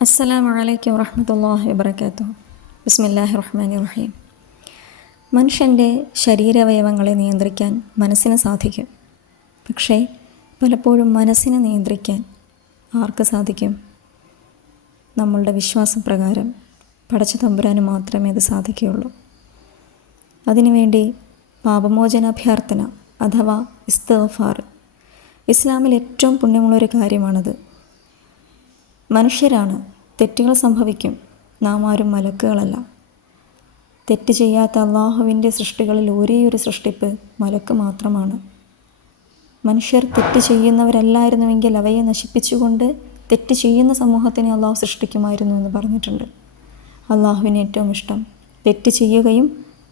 അസ്സലാമു അലൈക്കും വറഹ്മത്തുള്ളാഹി വബറകാതുഹു. ബിസ്മില്ലാഹിർ റഹ്മാനിർ റഹീം. മനുഷ്യൻ്റെ ശരീരാവയവങ്ങളെ നിയന്ത്രിക്കാൻ മനസ്സിന് സാധിക്കും. പക്ഷേ പലപ്പോഴും മനസ്സിനെ നിയന്ത്രിക്കാൻ ആർക്ക് സാധിക്കും? നമ്മളുടെ വിശ്വാസപ്രകാരം പടച്ച തമ്പുരാന് മാത്രമേ അത് സാധിക്കുകയുള്ളൂ. അതിനുവേണ്ടി പാപമോചനാഭ്യർത്ഥന അഥവാ ഇസ്തിഗ്ഫാർ ഇസ്ലാമിൽ ഏറ്റവും പുണ്യമുള്ളൊരു കാര്യമാണത്. മനുഷ്യരാണ്, തെറ്റുകൾ സംഭവിക്കും. നാം ആരും മലക്കുകളല്ല. തെറ്റ് ചെയ്യാത്ത അള്ളാഹുവിൻ്റെ സൃഷ്ടികളിൽ ഒരേയൊരു സൃഷ്ടിപ്പ് മലക്ക് മാത്രമാണ്. മനുഷ്യർ തെറ്റ് ചെയ്യുന്നവരല്ലായിരുന്നുവെങ്കിൽ അവയെ നശിപ്പിച്ചുകൊണ്ട് തെറ്റ് ചെയ്യുന്ന സമൂഹത്തിനെ അള്ളാഹു സൃഷ്ടിക്കുമായിരുന്നു എന്ന് പറഞ്ഞിട്ടുണ്ട്. അള്ളാഹുവിന് ഏറ്റവും ഇഷ്ടം തെറ്റ് ചെയ്യുകയും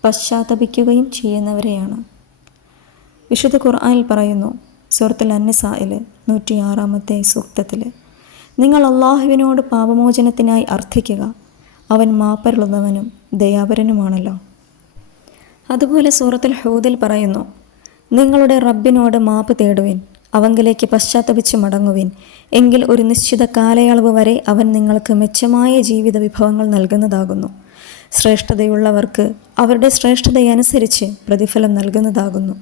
പശ്ചാത്തപിക്കുകയും ചെയ്യുന്നവരെയാണ്. വിശുദ്ധ ഖുർആനിൽ പറയുന്നു, സൂറത്തുൽ അന്നിസായിൽ 106-ാമത്തെ സൂക്തത്തിൽ, നിങ്ങൾ അള്ളാഹുവിനോട് പാപമോചനത്തിനായി അർത്ഥിക്കുക, അവൻ മാപ്പരുളുന്നവനും ദയാപരനുമാണല്ലോ. അതുപോലെ സൂറത്തുൽ ഹൂദിൽ പറയുന്നു, നിങ്ങളുടെ റബ്ബിനോട് മാപ്പ് തേടുവിൻ, അവങ്കിലേക്ക് പശ്ചാത്തപിച്ച് മടങ്ങുവിൻ, എങ്കിൽ ഒരു നിശ്ചിത കാലയളവ് വരെ അവൻ നിങ്ങൾക്ക് മെച്ചമായ ജീവിത വിഭവങ്ങൾ നൽകുന്നതാകുന്നു. ശ്രേഷ്ഠതയുള്ളവർക്ക് അവരുടെ ശ്രേഷ്ഠതയനുസരിച്ച് പ്രതിഫലം നൽകുന്നതാകുന്നു.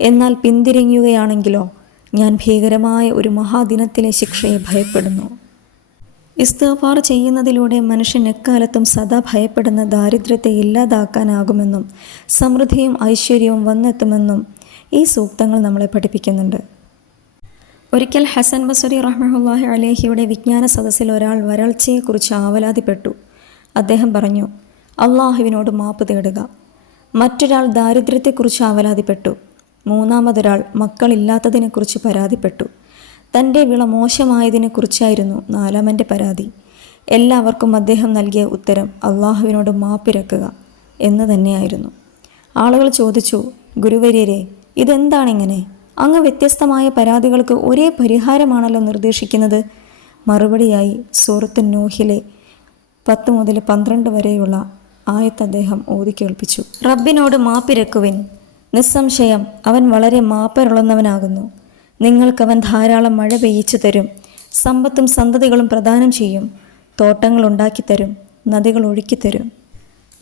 എന്നാൽ പിന്തിരിഞ്ഞുകയാണെങ്കിലോ ഞാൻ ഭീകരമായ ഒരു മഹാദിനത്തിലെ ശിക്ഷയെ ഭയപ്പെടുന്നു. ഇസ്തിഗ്ഫാർ ചെയ്യുന്നതിലൂടെ മനുഷ്യൻ എക്കാലത്തും സദാ ഭയപ്പെടുന്ന ദാരിദ്ര്യത്തെ ഇല്ലാതാക്കാനാകുമെന്നും സമൃദ്ധിയും ഐശ്വര്യവും വന്നെത്തുമെന്നും ഈ സൂക്തങ്ങൾ നമ്മളെ പഠിപ്പിക്കുന്നുണ്ട്. ഒരിക്കൽ ഹസൻ ബസ്രി റഹ്മത്തുള്ളാഹി അലൈഹിയുടെ വിജ്ഞാന സദസ്സിൽ ഒരാൾ വരൾച്ചയെക്കുറിച്ച് ആവലാതിപ്പെട്ടു. അദ്ദേഹം പറഞ്ഞു, അള്ളാഹുവിനോട് മാപ്പ് തേടുക. മറ്റൊരാൾ ദാരിദ്ര്യത്തെക്കുറിച്ച് ആവലാതിപ്പെട്ടു. മൂന്നാമതൊരാൾ മക്കളില്ലാത്തതിനെക്കുറിച്ച് പരാതിപ്പെട്ടു. തൻ്റെ വിള മോശമായതിനെക്കുറിച്ചായിരുന്നു നാലാമൻ്റെ പരാതി. എല്ലാവർക്കും അദ്ദേഹം നൽകിയ ഉത്തരം അള്ളാഹുവിനോട് മാപ്പിരക്കുക എന്ന് തന്നെയായിരുന്നു. ആളുകൾ ചോദിച്ചു, ഗുരുവര്യരെ, ഇതെന്താണിങ്ങനെ? അങ്ങ് വ്യത്യസ്തമായ പരാതികൾക്ക് ഒരേ പരിഹാരമാണല്ലോ നിർദ്ദേശിക്കുന്നത്. മറുപടിയായി സൂറത്തുൻ നൂഹിലെ 10 മുതൽ 12 വരെയുള്ള ആയത്ത് അദ്ദേഹം ഓതി കേൾപ്പിച്ചു. റബ്ബിനോട് മാപ്പിരക്കുവിൻ, നിസ്സംശയം അവൻ വളരെ മാപ്പരുളുന്നവനാകുന്നു. നിങ്ങൾക്കവൻ ധാരാളം മഴ പെയ്യിച്ചു തരും, സമ്പത്തും സന്തതികളും പ്രദാനം ചെയ്യും, തോട്ടങ്ങൾ ഉണ്ടാക്കിത്തരും, നദികൾ ഒഴുക്കിത്തരും.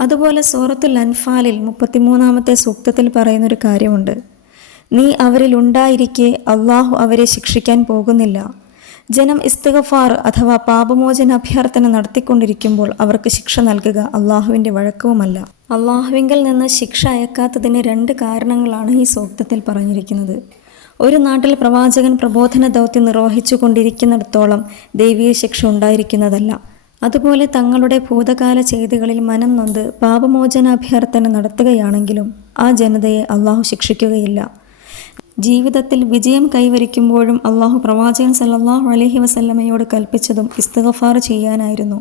അതുപോലെ സൂറത്തുൽ അൻഫാലിൽ 33-ാമത്തെ സൂക്തത്തിൽ പറയുന്നൊരു കാര്യമുണ്ട്, നീ അവരിൽ ഉണ്ടായിരിക്കെ അള്ളാഹു അവരെ ശിക്ഷിക്കാൻ പോകുന്നില്ല. ജനം ഇസ്തിഗ്ഫാർ അഥവാ പാപമോചന അഭ്യർത്ഥന നടത്തിക്കൊണ്ടിരിക്കുമ്പോൾ അവർക്ക് ശിക്ഷ നൽകുക അള്ളാഹുവിൻ്റെ വഴക്കവുമല്ല. അള്ളാഹുവിങ്കിൽ നിന്ന് ശിക്ഷ അയക്കാത്തതിന് 2 കാരണങ്ങളാണ് ഈ സൂക്തത്തിൽ പറഞ്ഞിരിക്കുന്നത്. ഒരു നാട്ടിൽ പ്രവാചകൻ പ്രബോധന ദൗത്യം നിർവഹിച്ചു കൊണ്ടിരിക്കുന്നിടത്തോളം ദൈവീയ ശിക്ഷ ഉണ്ടായിരിക്കുന്നതല്ല. അതുപോലെ തങ്ങളുടെ ഭൂതകാല ചെയ്തികളിൽ മനം നൊന്ത് പാപമോചനാഭ്യർത്ഥന നടത്തുകയാണെങ്കിലും ആ ജനതയെ അള്ളാഹു ശിക്ഷിക്കുകയില്ല. ജീവിതത്തിൽ വിജയം കൈവരിക്കുമ്പോഴും അള്ളാഹു പ്രവാചകൻ സല്ലല്ലാഹു അലൈഹി വസല്ലമയോട് കൽപ്പിച്ചതും ഇസ്തിഗ്ഫാർ ചെയ്യാനായിരുന്നു.